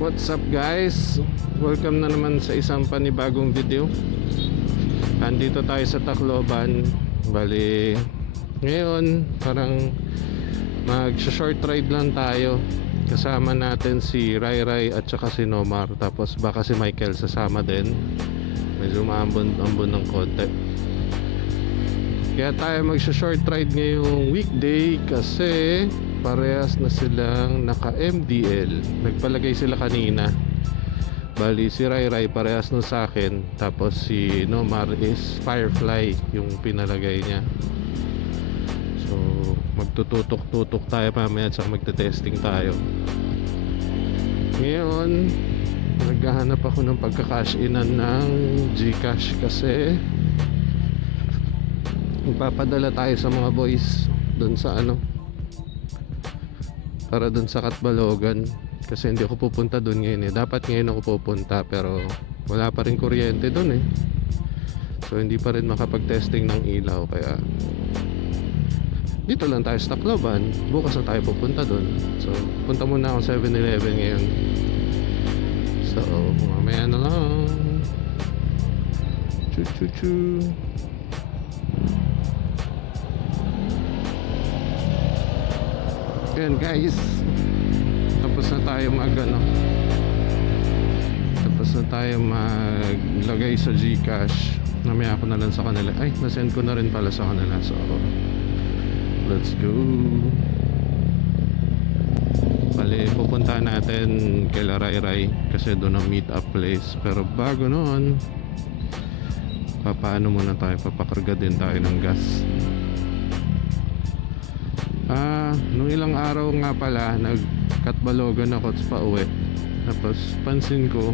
What's up guys? Welcome na naman sa isang panibagong video. Andito tayo sa Tacloban. Bali, ngayon parang mag-short ride lang tayo. Kasama natin si Rai Rai at saka si Nomar. Tapos baka si Michael sasama din. Medyo maambon ng konti. Kaya tayo mag-short ride ngayong weekday kasi parehas na silang naka-MDL. Nagpalagay sila kanina. Bali si Rai Rai parehas nun sa akin. Tapos si Nomar is Firefly yung pinalagay niya. So magtututok-tutok tayo mamaya at saka magte-testing tayo. Ngayon naghahanap ako ng pagka-cash inan ng GCash kasi magpapadala tayo sa mga boys dun sa para dun sa Catbalogan kasi hindi ako pupunta dun ngayon dapat ngayon ako pupunta pero wala pa rin kuryente dun so hindi pa rin makapag-testing ng ilaw kaya dito lang tayo sa Tacloban. Bukas na tayo pupunta dun, so punta muna ako 7-Eleven ngayon, so mamaya na lang. Chu. Ayan guys, tapos na tayo maglagay sa GCash. Mamaya ako na lang sa kanila. Ay, nasend ko na rin pala sa kanila. So let's go. Bali, pupunta natin kay Rai Rai kasi doon ang meet up place. Pero bago noon, papaano muna tayo, papakarga din tayo ng gas. Nung ilang araw nga pala nag-Catbalogan ako pa uwi. Tapos pansin ko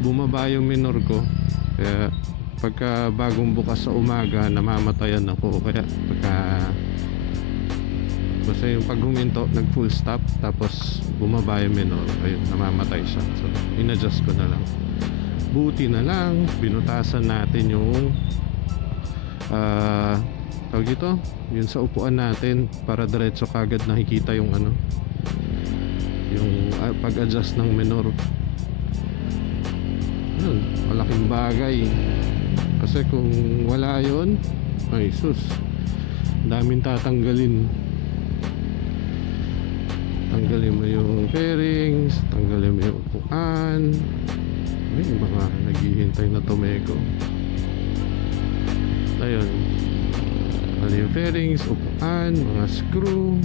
bumaba yung minor ko. Kaya pagka bagong bukas sa umaga namamatayan ako. Kaya pagka basta yung pag huminto nag full stop tapos bumaba yung minor, ayun, namamatay siya. So in-adjust ko na lang. Buti na lang binutasan natin yung tawag ito, yun sa upuan natin para diretso kagad nakikita yung yung pag-adjust ng minor. Yun, malaking bagay kasi kung wala yun, ay sus, daming tatanggalin. Tanggalin mo yung fairings, tanggalin mo yung upuan. Ay, mga naghihintay na tumeko. Ayun, yung fairings, upuan, mga screw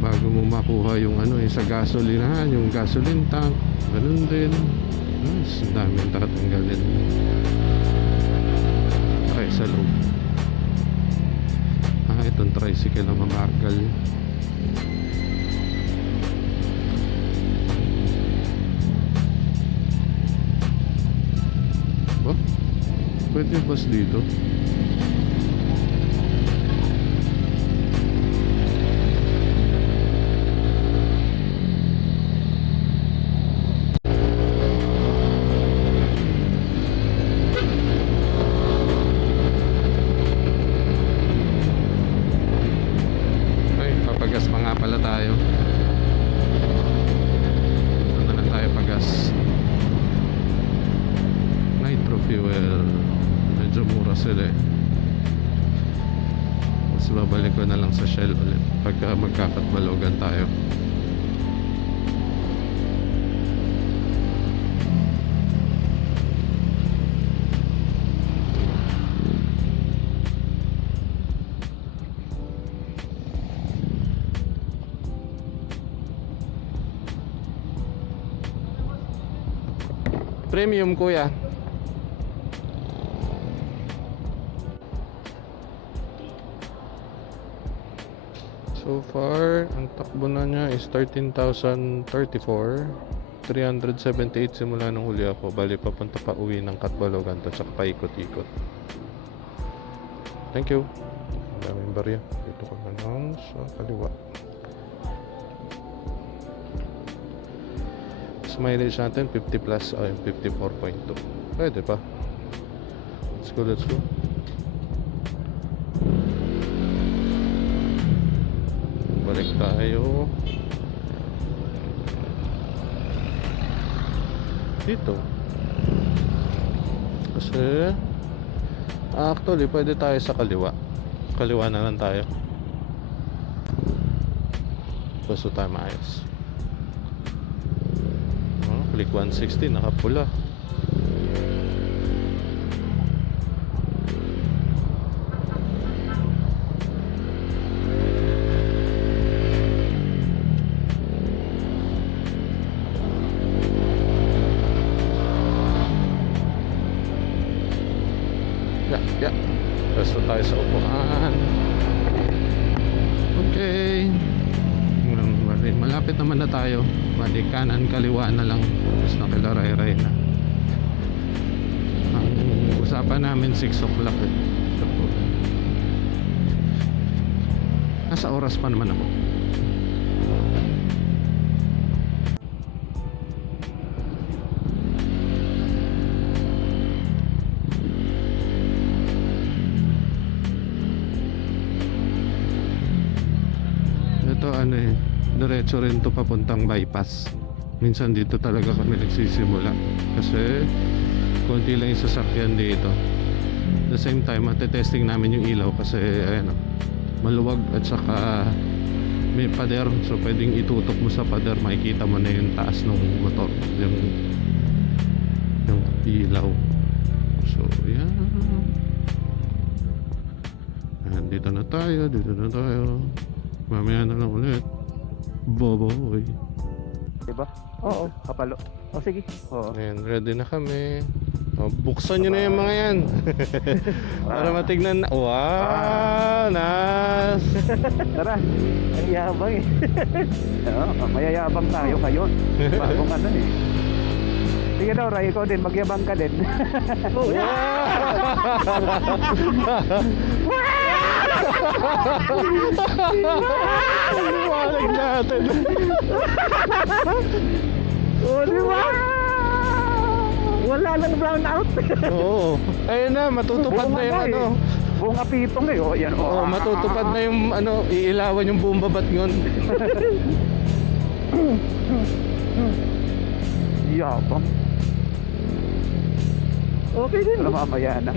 bago mo makuha yung sa gasolinahan, yung gasoline tank, ganun din. Mas daming tatanggalin. Ay, sa loob. Itong tricycle na mamagal. Oh, pwede bus dito. Papagas pa nga pala tayo. Ito na lang tayo pagas. Nitro fuel, medyo mura sila Mas babalik ko na lang sa Shell ulit pagka magka-Catbalogan tayo. Premium kuya. So far, ang takbo na niya is 13,034. 378 simula nung huli ako. Bali papunta pa uwi ng Catbalogan to, tsaka paikot-ikot. Thank you. Ang daming barya. Dito ko na lang sa kaliwa. Mileage natin 50 plus, yung 54.2. Pwede pa. Let's go. Balik tayo. Dito. Kasi actually pwede tayo sa kaliwa. Kaliwa na lang tayo. Gusto tayo maayos. Click 160 nakapula. Yeah. Gusto tayo sa upuan. Okay. Malapit naman na tayo. Bali kanan kaliwa na lang. Tapos nakilaray-ray na. Ang usapan namin 6 o'clock eh. Nasa oras pa naman ako. Ito ano eh, diretso rin to papuntang bypass. Minsan dito talaga kami nagsisimula kasi konti lang yung sasakyan dito. At the same time matetesting namin yung ilaw kasi ayan o, maluwag at saka may pader, so pwedeng itutok mo sa pader, makikita mo na yung taas ng motor, yung ilaw. So yan, dito na tayo. Mamaya na lang ulit. Boboy. Diba? Oo, kapalo. O sige. Oo. Ayan, ready na kami. O, buksan nyo na yung mga yan. Para matignan na. Wow! Nice! Tara, ang yabang eh. Oo, mayayabang tayo ngayon. Bagong ano eh. Sige daw, Ray, ikaw din, magyabang ka din. Oh, Walag natin. oh, di ba? Wala lang brown out. Oo. Ayun na, matutupad na yung ano. Buong apitong eh. Oh, yan. Oo, matutupad na yung ano, iilawan yung buong babatngon. Yabang. Okay din. Wala mamaya na.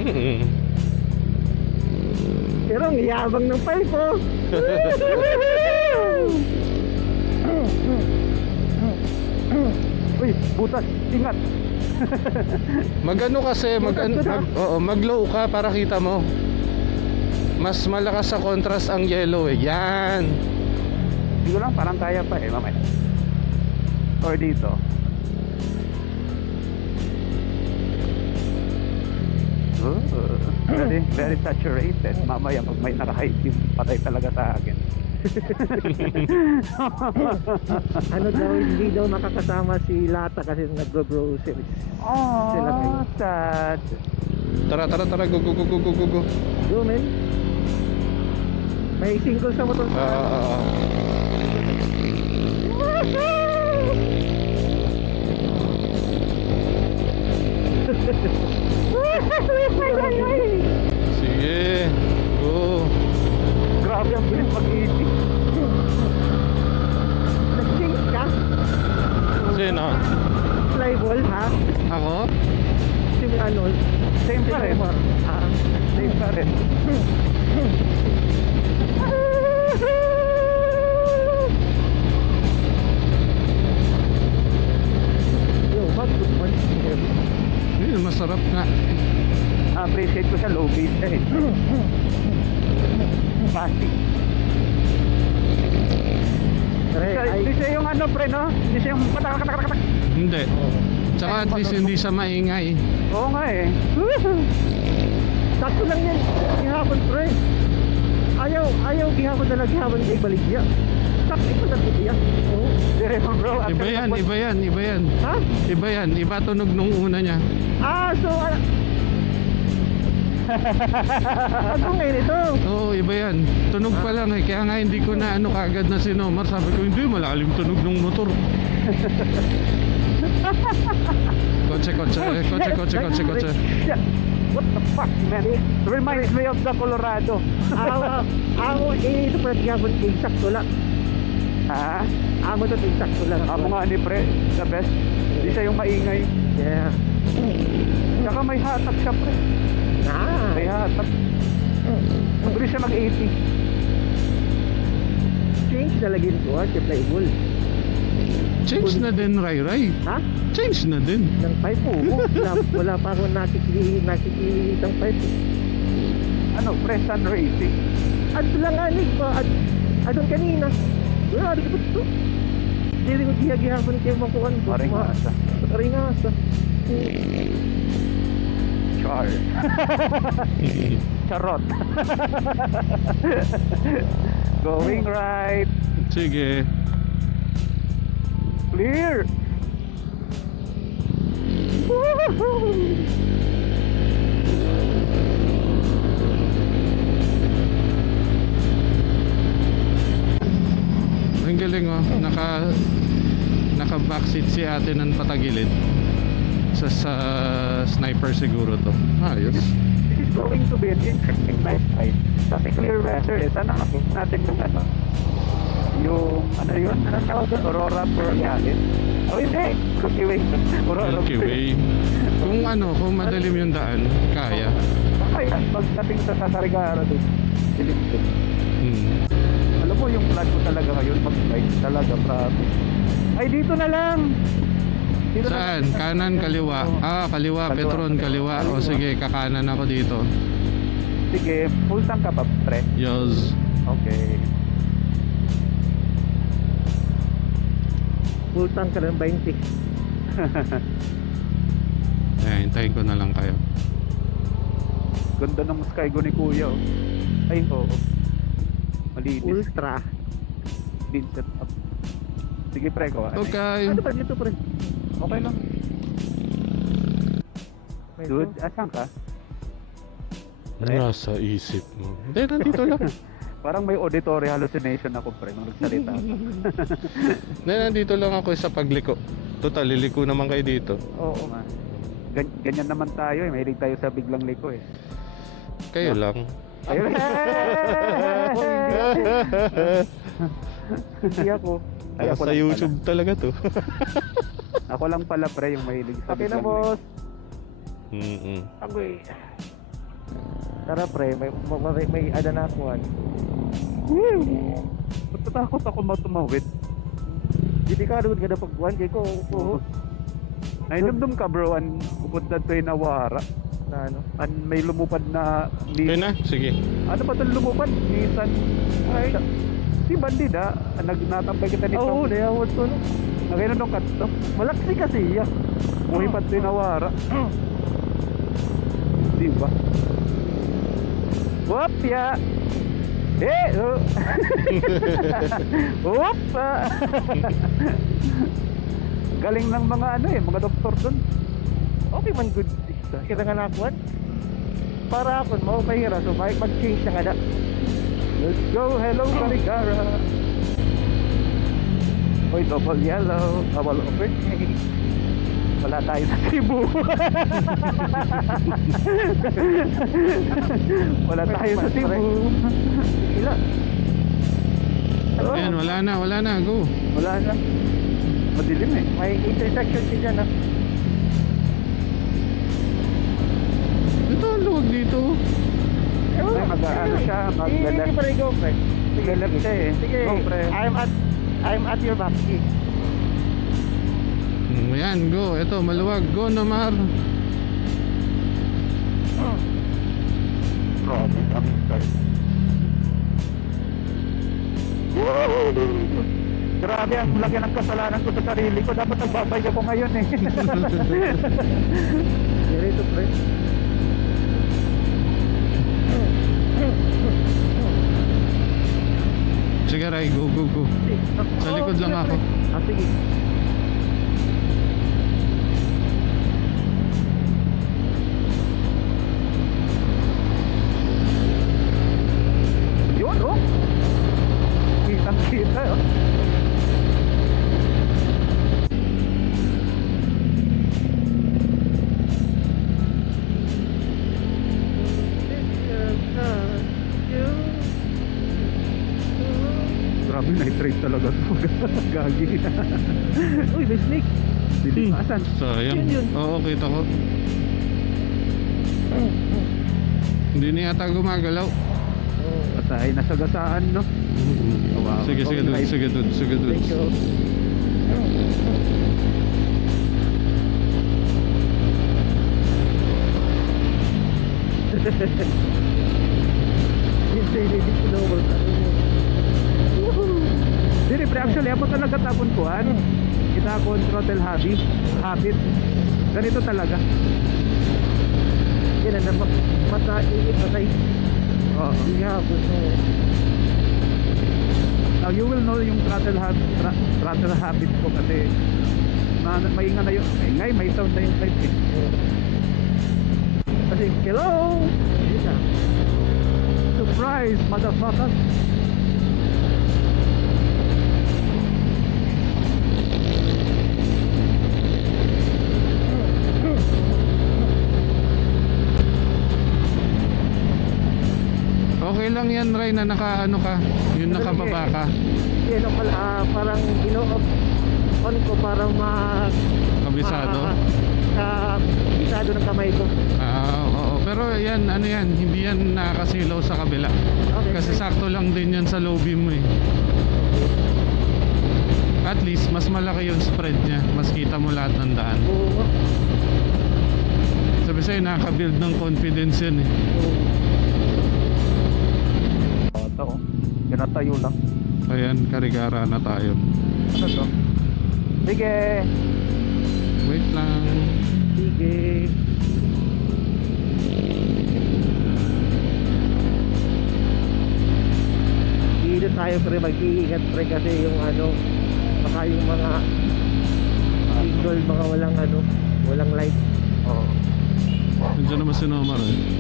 Pero ang yabang ng pipe oh. Uy, butas, ingat. Magano kasi, mag-low ka para kita mo. Mas malakas sa contrast ang yellow eh. Yan. Hindi ko lang, parang kaya pa eh, mamaya. Or dito. Very saturated. Mamaya pag may naka-high patay talaga sa akin. Ano daw, hindi daw makakasama si Lata kasi nag-groceries. Oh, Sila ngayon. sad. Tara, go. Go, men. May single sa motor. Sige. Go. Grabe ang bilis mag-iisip. Nag-change ka? Sino? Flyball, ha? Ako? Si ano? Same pa rin. Same pa rin. Yo, what good morning. Yun, masarap nga. Appreciate ko sa low base eh. Pasti. Hindi siya yung ano pre no? Hindi siya yung patak. Hindi. Tsaka at least hindi siya maingay. Oo nga eh. Sakto lang yan. Gihapon, pre. Ayaw gihapon na lang gihapon kay Baligya. Sakto ito na siya. Oo. Dire bro. Iba yan. Ha? Iba yan. Iba tunog nung una niya. So, ano ngayon ito? Oo, iba yan. Tunog pa lang eh. Kaya nga hindi ko na ano kagad na sinomar. Sabi ko, hindi, malalim tunog ng motor. Kotse. What the fuck man? Reminds me of the Colorado. Ito pala gihapon kay sakto lang. Ha? Amo to, exacto lang. Amo nga ni pre, the best. Hindi siya yung maingay. Yeah. Saka may hatak siya pre. May hatak. Mabilis siya mag-80. Change na lagin ko, si Playbull. Change na din, Ray Ray. Ha? Change na din. Ng pipe po. Wala pa akong nakikitang pipe. Ano, pre, Sun Racing. At lang anig pa. Adon kanina. Wala, di ko pa ito. Hindi ko gihagihapon kayo makuhan ko. Maringasa. Maringasa. Char. Charot. Going right. Sige. Clear. Woohoo! Ang galing oh. Naka backseat si ate ng patagilid. Sa sniper siguro to. Ayos. This is going to be an interesting night ride. Kasi clear weather eh. Sana makita natin yung ano. Yung ano yun? Ano tawag doon? Aurora Borealis. O hindi. Milky Way. Aurora Milky Way. Kung ano, kung madilim yung daan, kaya. Kaya pagdating sa Sarigara doon. Silimsin. Alam mo yung plan ko talaga ngayon mag-ride talaga promise. Ay dito na lang. Dito Saan? na. Kanan, kaliwa. Ah, kaliwa, Petron, kaliwa. O sige, kakanan ako dito. Sige, full tank ka ba, pre? Yos. Okay. Full tank ka ng 20. Eh, hintayin ko na lang kayo. Ganda ng Skygo ni Kuya. Oh. Ay, oo. Malinis. Ultra. Din set up. Sige, pre, ko. Okay. Ano ba dito pre? Okay lang. Dude, asan ka? Pre? Nasa isip mo. Hindi, nandito lang. Parang may auditory hallucination ako, pre, nung nagsalita ako. Hindi, nandito lang ako sa pagliko. Total, liliko naman kayo dito. Oo nga. Ganyan naman tayo eh. Mahilig tayo sa biglang liko eh. Kayo lang. Ayun. Hindi ako. Ay, ako Sa lang YouTube talaga to. pala. Ako lang pala, pre, yung mahilig sa Okay na biglang boss. Mm-mm. Agoy. Tara pre, may ada na ako an. liko. Natatakot ako matumawid. Hindi ka doon kada pagbuhan kay ko. Oo. Nainumdum ka, bro, an bukod na ito yung nawara. Na ano? An may lumupad na Okay na? Sige. Ano ba itong lumupad? Nissan. Ay, si Bandida. Nagnatambay kita nito. Oo, niyawad ko no. Nagano nung kat to. Malaksi kasi iya. Lumipad ito yung nawara. Di ba? Whoop, ya! Whoop! Galing ng mga ano eh, mga doktor dun. Okay man good. Kita nga nakuan. Para ako mo mahira so mag-change na nga da. Let's go, hello Sarigara. Oy, double yellow, double overtake. Wala tayo sa Cebu. Wala tayo sa Cebu. Sila. Ayan, wala na. Go. Wala na. Madilim eh. May intersection siya na. Ito, ang luwag dito. Ay, mag-ano siya, mag-left. Sige pre, go pre. Mag-left siya eh. Sige, Go, pre. I'm at your back. Ayan, go. Ito, maluwag. Go, Namar. Grabe, kami start. Grabe, ang laki ng kasalanan ko sa sarili ko. Dapat nagbabay ako ngayon eh. Dirito pre. Sige, Ray. Go. Sa likod lang ako. Ah, sige. Yun, oh. Kitang-kita, oh. Grabe, night ride talaga ito. Gagi. Uy, may snake. Asan? Sayang. Yun. Oo, kita ko. Hindi na yata gumagalaw. Patay, nasagasaan, no? Wow. Sige, sige, dude. Sige, dude. Sige, dude. Thank you. Dili, pre, actually, ako talaga tapon kuhan. Kita ako throttle habit. Ganito talaga. Yan na naman. Patay. Oo. Ihapon. Now, you will know yung throttle habit ko kasi maingay na yun. May sound na yung type eh. Kasi, hello! Yun na. Surprise, motherfucker! Okay lang yan, Ray, na naka-ano ka. Yung nakababa ka. Yan o pala, parang on ko para Kabisado. kabisado ng kamay ko. Oo. Pero yan, ano yan, hindi yan nakakasilaw sa kabila. Okay. Kasi sakto lang din yan sa low beam mo eh. At least, mas malaki yung spread niya. Mas kita mo lahat ng daan. Oo. Sabi sa'yo, nakaka-build ng confidence yan eh. Ito, pinatayo lang. Ayan, karigara na tayo. Ano to? Sige! Wait lang. Sige. Dito tayo pre, mag-iingat pre kasi yung baka yung mga signal, mga walang light. Oo. Nandiyan naman si Nomar eh.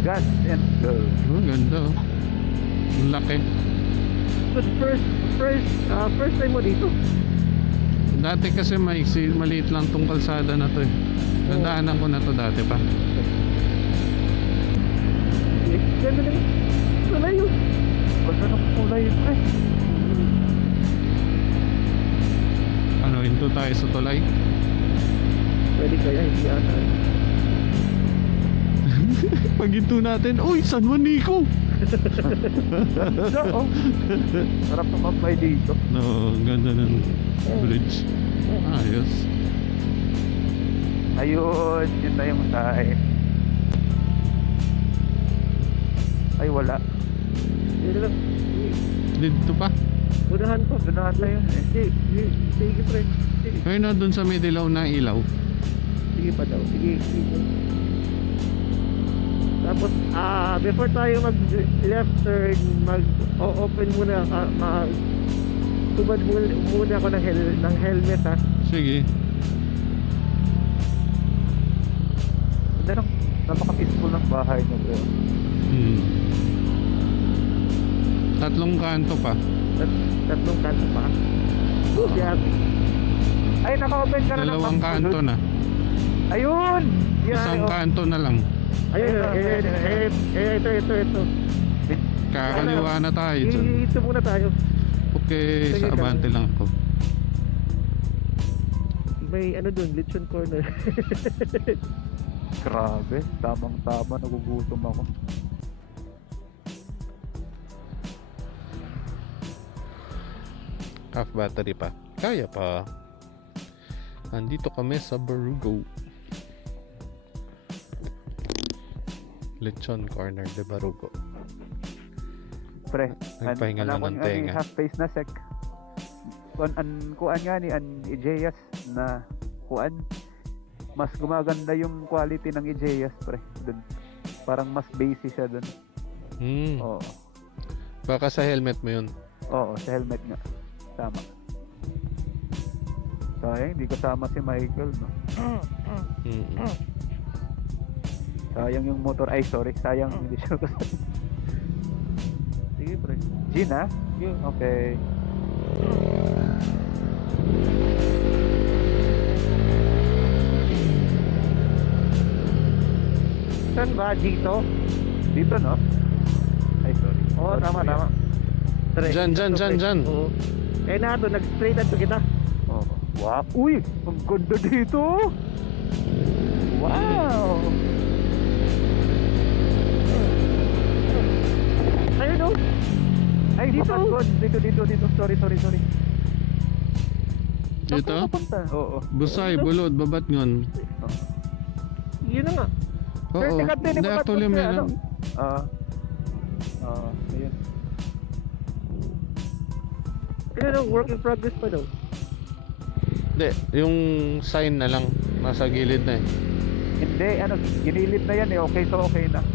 Gas and go. Oh, ganda oh. Ang laki. But first time mo dito? Dati kasi maliit lang tong kalsada na to eh. Nadaanan ko na to dati pa. Ganda na yun. Wala yun. Basta ng kulay yun, pre. Ano, into tayo sa tulay. Pwede kaya, hindi ata. Pag into natin, uy, San Juanico! Oo. Sarap tumapay dito. No, ang ganda ng bridge. Ayos. Ayun, yun na yung side. Ay, wala. Yun lang. Dito pa. Unahan pa. Dunahan na yun eh. Sige pre. Sige. Ayun na, dun sa may dilaw na ilaw. Sige pa daw. Sige. Tapos, before tayo mag left turn, mag-open muna, tubad muna ako ng helmet ha. Sige. Ganda napaka-peaceful ng bahay niyo, bro. Tatlong kanto pa. Tatlong kanto pa. Yeah. Ay, naka-open ka na ng Dalawang map, kanto dude. na. Ayun! Isang oh. kanto na lang. Ayun, ito. Kakaliwa na tayo dyan. Ito muna tayo. Okay, Sige, sa abante lang ako. May dun, lechon corner. Grabe, tamang-tama, nagugutom ako. Half battery pa. Kaya pa. Andito kami sa Barugo. Lechon corner de Barugo. Pre, Nagpahinga lang ng tenga. half face na sec. Kuan nga ni Ijeyas na kuan. Mas gumaganda yung quality ng Ijeyas, pre. Dun. Parang mas basic siya dun. Oo. Baka sa helmet mo yun. Oo, sa helmet nga. Tama. Sayang, hindi kasama si Michael, no? Sayang yung motor. Ay, sorry. Sayang, hindi siya kasama. Sige pre. Gina? Okay. Saan ba? Dito? Dito, no? Ay, sorry. Oo, tama. Dyan. Oo. Eh na to, nag-straight to kita. Oh, wow. Uy, ang ganda dito. Wow. Ayun o. Ay, Dito. dito. Sorry. Saan Dito? ka napunta? Oo. Busay, bulod, babat ngon. Yun na nga. Oo. Hindi, actually may ano? Ayun. Ayun o, work in progress pa daw. Hindi, yung sign na lang. Nasa gilid na eh. Hindi, ginilid na yan eh. Okay, so okay na.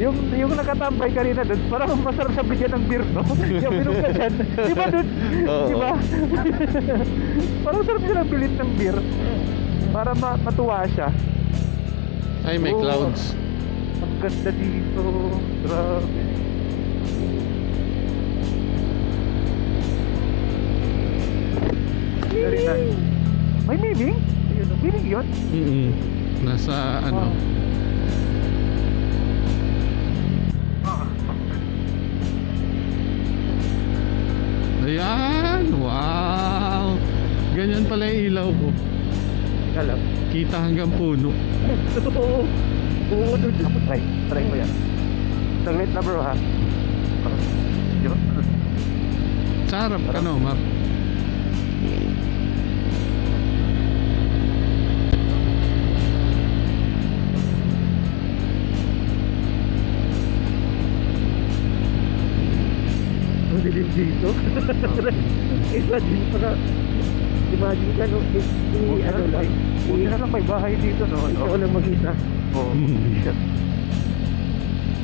Yung nakatambay kanina doon, parang masarap sa bigyan ng beer, no? Yung binom ka dyan. Di ba doon? Oo. Di ba? Parang sarap siya ng bilit ng beer. Para matuwa siya. Ay, may Oo. clouds. Ang ganda dito. Grabe. Very nice. May meaning? Meaning yun? Nasa ano. Ayan! Wow! Ganyan pala yung ilaw ko. Alam. Kita hanggang puno. Oo, dude. Ako, try ko yan. Saglit na bro ha. Yun. Sarap ka no, Mark? Ang dilim dito. Isa dito na. Imagine ka no, ano lang. Buti na lang may bahay dito, no? Ikaw lang mag-isa. Oh, shit.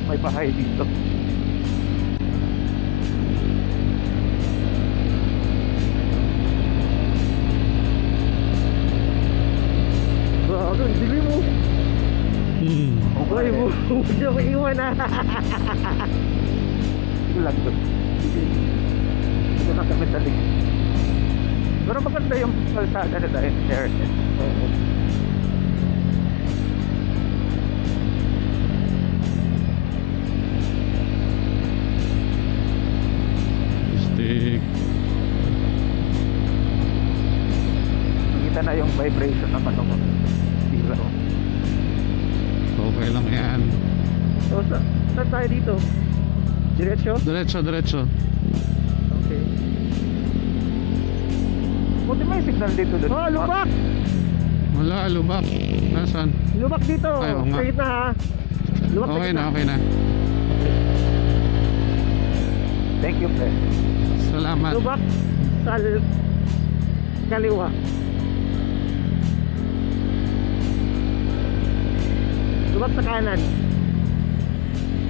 May bahay dito. Grabe, ang dilim mo. Ay, huwag niyo ko iwan na. Ito lang doon. Ito na kami sa likod. Pero maganda yung kalsada na dahil stairs. Oo. Stick. Nakita na yung vibration ng ano ko. Dila ko. Okay lang yan. So, saan tayo dito? Diretso? Diretso. Okay. Buti may signal dito doon. Oh, lubak! Wala, lubak. Nasaan? Lubak dito! Ay, oo nga. Straight na ha. Lubak sa Okay gitna. na, okay na. Thank you, pre. Salamat. Lubak sa kaliwa. Lubak sa kanan.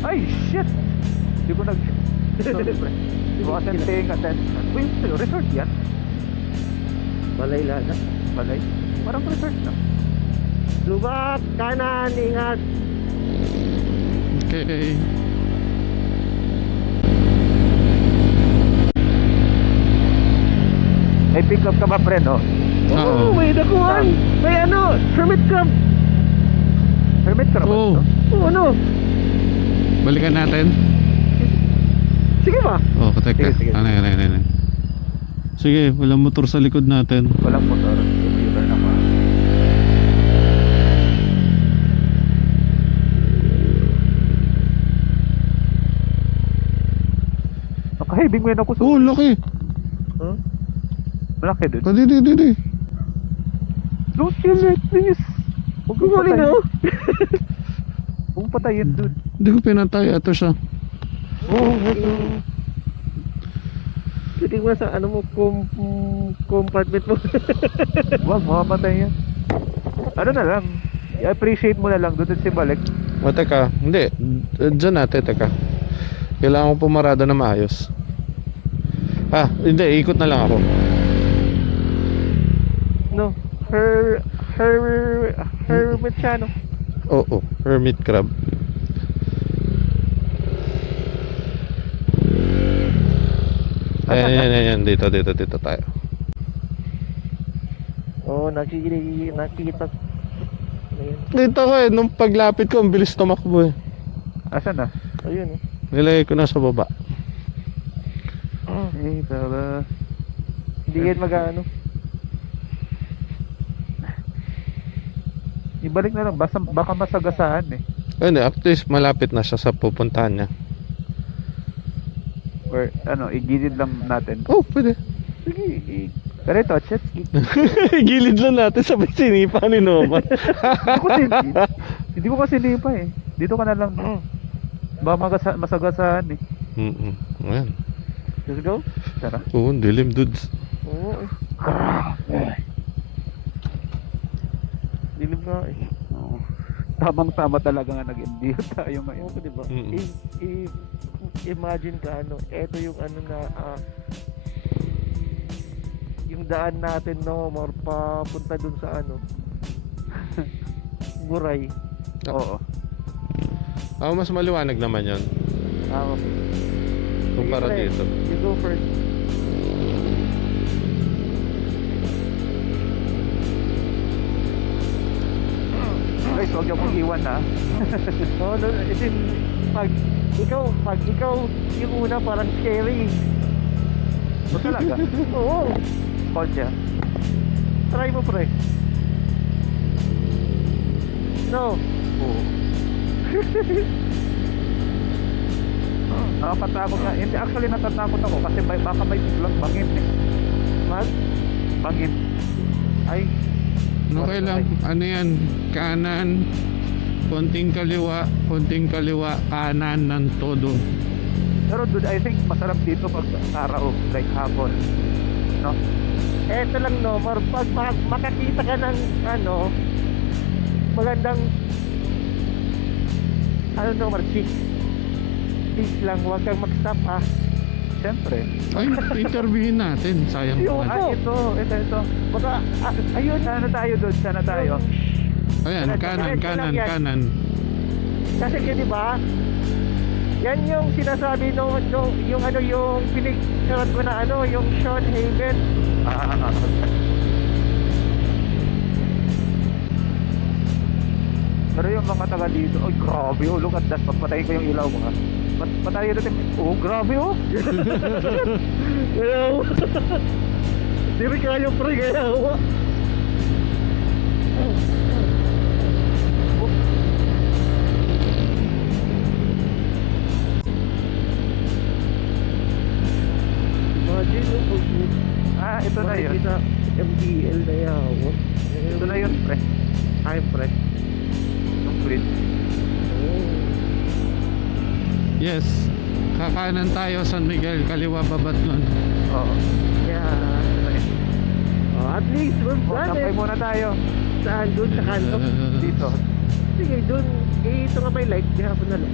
Ay, shit! Hindi ko sorry, pre. Hindi ko kasi paying attention. Uy, resort yan? Balay lada. Balay? Parang resort na. Lubak, kanan, ingat. Okay. May pick up ka ba, pre, no? Oo. Oh, may dakuhan. May ano, hermit crab. Hermit ka naman, Oo. no? Oh, ano? Balikan natin. Sige ba? Oh, teka. Sige. Ano. Sige, walang motor sa likod natin. Walang motor. Computer na pa. Naka-heaving mo ako. Oh, laki. Huh? Malaki dun. Di. Don't you let this. Huwag Kung mong galing patayin. oh. Huwag mong patayin dun. Hindi ko pinatay. Ito siya. Oo. Pwede mo sa ano mo, compartment mo. Huwag mamamatay yan. Ano na lang. I-appreciate mo na lang doon at balik. O, teka. Hindi. Diyan natin, teka. Kailangan ko pumarada na maayos. Hindi. Ikot na lang ako. No. Hermit siya, no? Oo. Hermit crab. Ayan. Dito tayo. na yan. Dito ko eh, nung paglapit ko, ang bilis tumakbo eh. Asan na? Ayun Nilagay ko na sa baba. Eh, tara. Hindi yan mag-ano. Ibalik na lang, baka masagasaan eh. Ayun eh, at least malapit na siya sa pupuntahan niya. Or ano, igilid lang natin. Oh, pwede. Sige, pero ito, chat. Gilid lang natin sa sinipa ni Noma. Hindi ko kasi lipa eh. Dito ka na lang. Baka masagasaan eh. Ayan. Let's go. Tara. Oo, dilim dudes. Oo Dilim nga eh. Oo. Tamang-tama talaga nga nag-endear tayo ngayon. Oo, diba? Mm-mm. Imagine ka eto yung na yung daan natin papunta dun sa Buray. Oo. Mas maliwanag naman yon Okay. kumpara Sige, dito. You go first. Guys, huwag niyo pong iwan ha. No, as in, pag ikaw yung una parang scary. O talaga? Oo. Kodya. Try mo pre. No. Oo. Nakapatakot nga. Hindi, actually natatakot ako kasi baka may biglang bangin eh. Bangin. Ay. Okay lang. Ano yan? Kanan. Konting kaliwa, kanan ng todo. Pero dude, I think masarap dito pag araw, like hapon. No? Eto lang pag makakita ka ng magandang cheese lang, huwag kang mag-stop ha. Siyempre. Ay, interviewin natin. Sayang Yung naman. Ito. Baka, ayun. Sana tayo dude, sana tayo. Ayan, kanan. Kasi di ba? Yan yung sinasabi yung yung pinicturean ko na yung Sean Haven. Pero yung mga taga dito, oh grabe oh, look at that. Pagpatayin ko yung ilaw mo ha. Patayin natin. Oh grabe oh. Ayaw. Di rin kaya pre, ayaw. Imagine Ito na yun. Makikita MTL na yaw. Ito na yun pre. Ay pre. Yung grid. Yes. Kakanan tayo San Miguel, kaliwa Babatnon. Oo. At least we're Sampay planning. muna tayo. Saan? Doon sa kanto? Dito. Sige, doon. Ito nga may light. Di hapon na lang.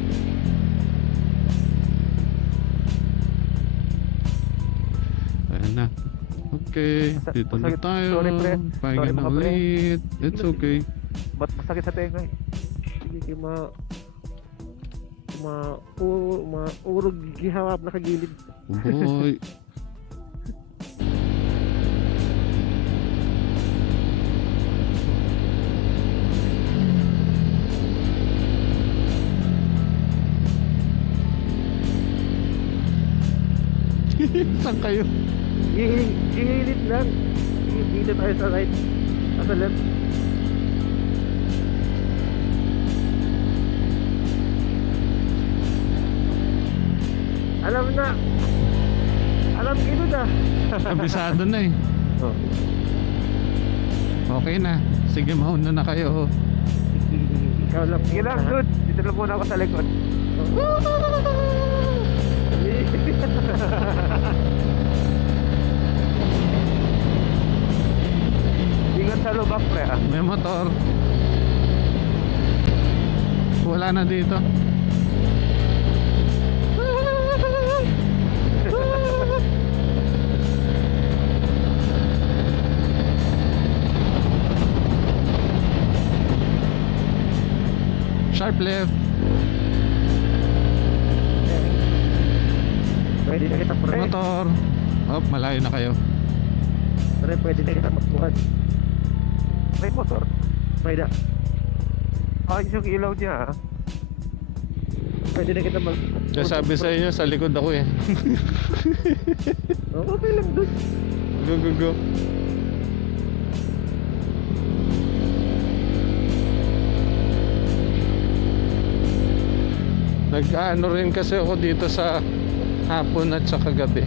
Ayan na. Okay, dito na Masakit. tayo. Sorry, pre. Pahinga Sorry, na mga pre. ulit. It's okay. Ba't masakit sa tenga eh? Sige, urog gihawap na kagilid. Boy. Saan kayo? Ihilid lang. Dito tayo sa right. Sa left. Alam na. Alam kino na. Kabisado na eh. Oh. Okay na. Sige, mauna na kayo. Ikaw lang. Sige lang dude. Dito lang muna ako sa likod. Ingat sa lubak pre ha. May motor. Wala na dito. Sharp left. Pwede na kita pre. Motor. Oh, malayo na kayo. Pre, pwede na kita magbuhat. May motor. Pwede. Ayos yung ilaw niya ha. Pwede na kita mag... Kaya sabi sa inyo, sa likod ako eh. Oh, okay lang dun. Go, go, go. Nag-ano rin kasi ako dito sa hapon at saka gabi.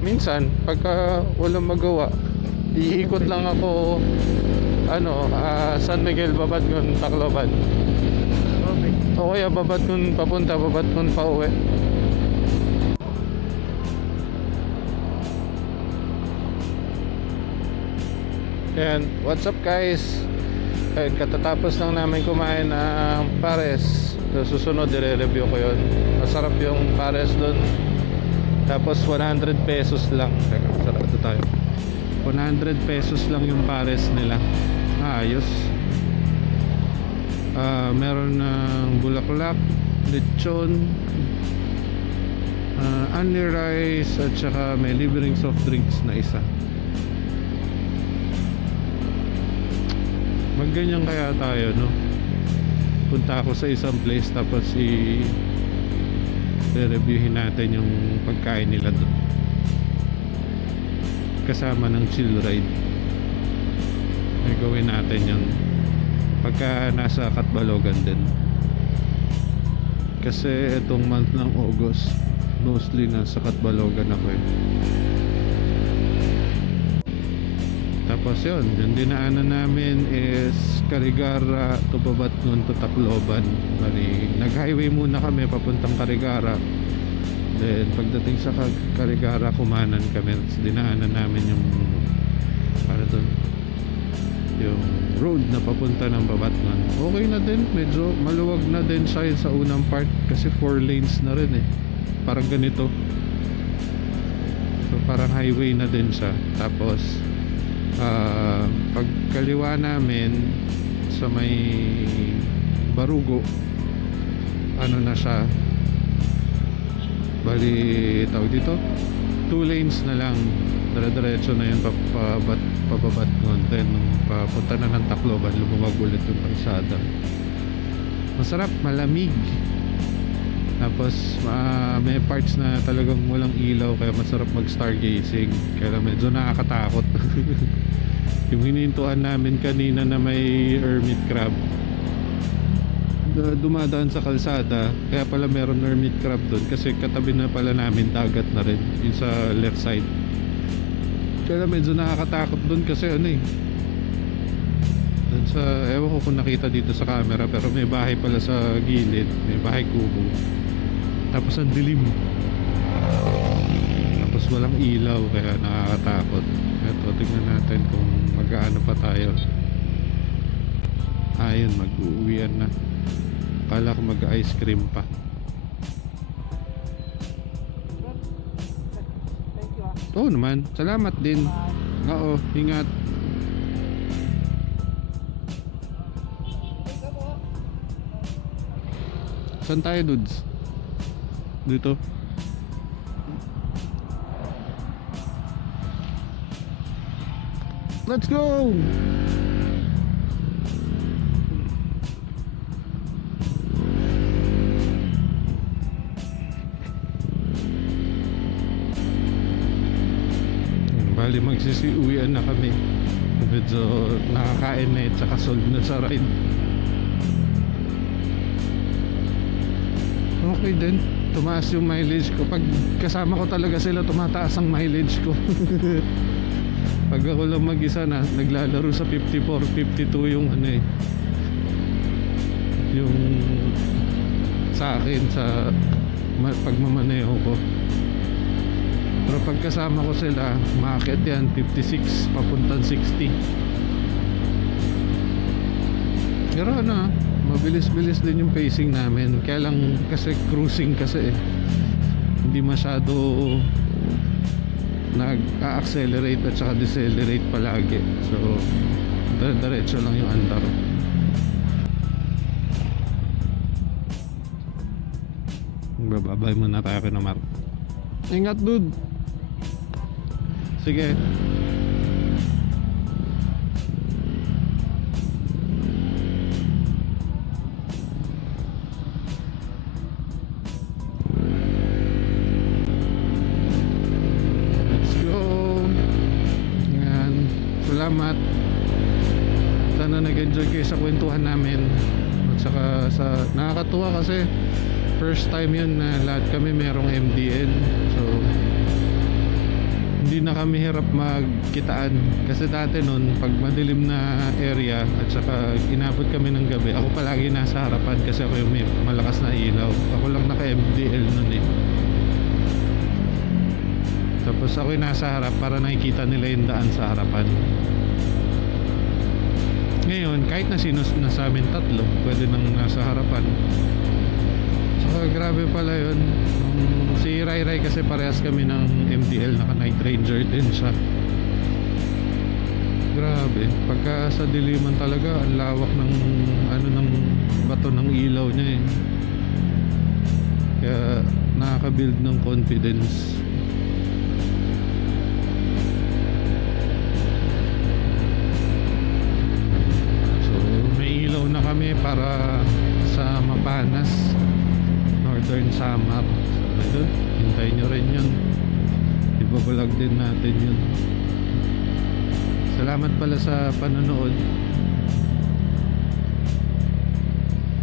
Minsan, pagka walang magawa, iikot lang ako San Miguel, Babadgon, Tacloban. Okay. O kaya Babadgon papunta, Babadgon pa uwi. Ayan, what's up guys? Ayun, katatapos lang namin kumain ng pares. So, susunod, i-review ko yun. Masarap yung pares doon. Tapos 100 pesos lang. Teka, sarap ito tayo. 100 pesos lang yung pares nila. Ayos. Meron ng bulaklak, lechon, only rice, at saka may libreng soft drinks na isa. Magganyan kaya tayo, no? Punta ako sa isang place tapos i-reviewin natin yung pagkain nila doon kasama ng chill ride. May gawin natin yung pagka nasa Katbalogan din, kasi itong month ng August mostly nasa Katbalogan ako eh. Tapos yun, yung dinaanan namin is Carigara to Babatnon to Tacloban. Bali, nag-highway muna kami papuntang Carigara. Then pagdating sa Carigara, kumanan kami. Tapos dinaanan namin yung yung road na papunta ng Babatnon. Okay na din, medyo maluwag na din siya sa unang part kasi 4 lanes na rin eh. Parang ganito. So parang highway na din siya. Tapos pagkaliwa namin sa may Barugo, ano na siya, bali tawag dito 2 lanes na lang, dire-diretso na yun pababatnon. Then papunta na ng Tacloban, lumawag ulit yung kalsada. Masarap, malamig. Tapos may parts na talagang walang ilaw, kaya masarap mag stargazing, kaya medyo nakakatakot. Yung hinintuan namin kanina na may hermit crab, dumadaan sa kalsada, kaya pala meron hermit crab doon kasi katabi na pala namin dagat na rin yung sa left side. Kaya medyo nakakatakot doon kasi doon sa, ewan ko kung nakita dito sa camera, pero may bahay pala sa gilid, may bahay kubo, tapos ang dilim, tapos walang ilaw, kaya nakakatakot. Eto, tingnan natin kung mag-aano pa tayo. Ayun, mag-uuwian na. Kala ko mag-ice cream pa. Oo naman, salamat din. Oo, ingat. Saan tayo, dudes? Dito. Let's go! Bali magsisiuwian na kami. Medyo nakakain na at saka sold na sa ride. Okay din, tumaas yung mileage ko. Pag kasama ko talaga sila, tumataas ang mileage ko. Pag ako lang mag-isa na, naglalaro sa 54, 52 yung yung sa akin sa pagmamaneho ko. Pero pag kasama ko sila, maakyat yan 56 papuntang 60. Pero mabilis-bilis din yung pacing namin. Kaya lang kasi cruising kasi hindi masyado nag-accelerate at saka decelerate palagi. So diretso lang yung andar. Bababay muna tayo kay Namar. Ingat, dude. Sige. nag-enjoy kayo sa kwentuhan namin. At saka nakakatuwa kasi first time yun na lahat kami merong MDL. So hindi na kami hirap magkitaan. Kasi dati nun, pag madilim na area at saka inabot kami ng gabi, ako palagi nasa harapan kasi ako yung may malakas na ilaw. Ako lang naka-MDL nun eh. Tapos ako yung nasa harap para nakikita nila yung daan sa harapan. Ngayon, kahit na sino na sa amin tatlo, pwede nang nasa harapan. Saka grabe pala yun. Si Rai Rai kasi parehas kami ng MDL, naka Night Ranger din siya. Grabe, pagka sa diliman talaga ang lawak ng ng bato ng ilaw niya eh. Kaya nakaka-build ng confidence. So may ilaw na kami para sa Mapanas, Northern Samar. So, hintayin nyo rin yun. Ibabalag din natin yun. Salamat pala sa panonood.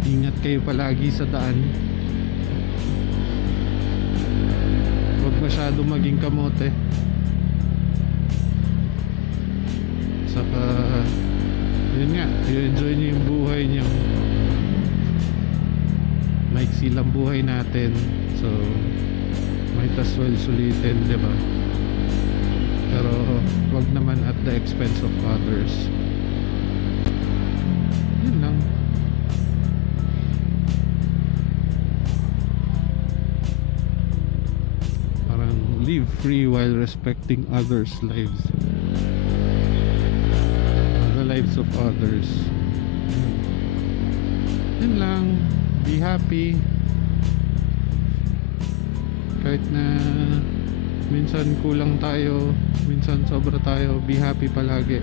Ingat kayo palagi sa daan. Huwag masyado maging kamote. Saka yun nga, i-enjoy nyo yung buhay nyo. Maiksi lang buhay natin. So might as well sulitin, diba? Pero wag naman at the expense of others. Yun lang. Parang live free while respecting others' lives, the lives of others. Yun lang. Be happy. Kahit na minsan kulang tayo, minsan sobra tayo, be happy palagi.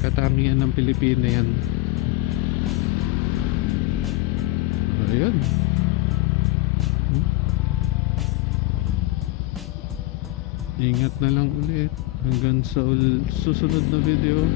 Katangian ng Pilipino yan. Ayun. Ingat na lang ulit. Hanggang sa susunod na video.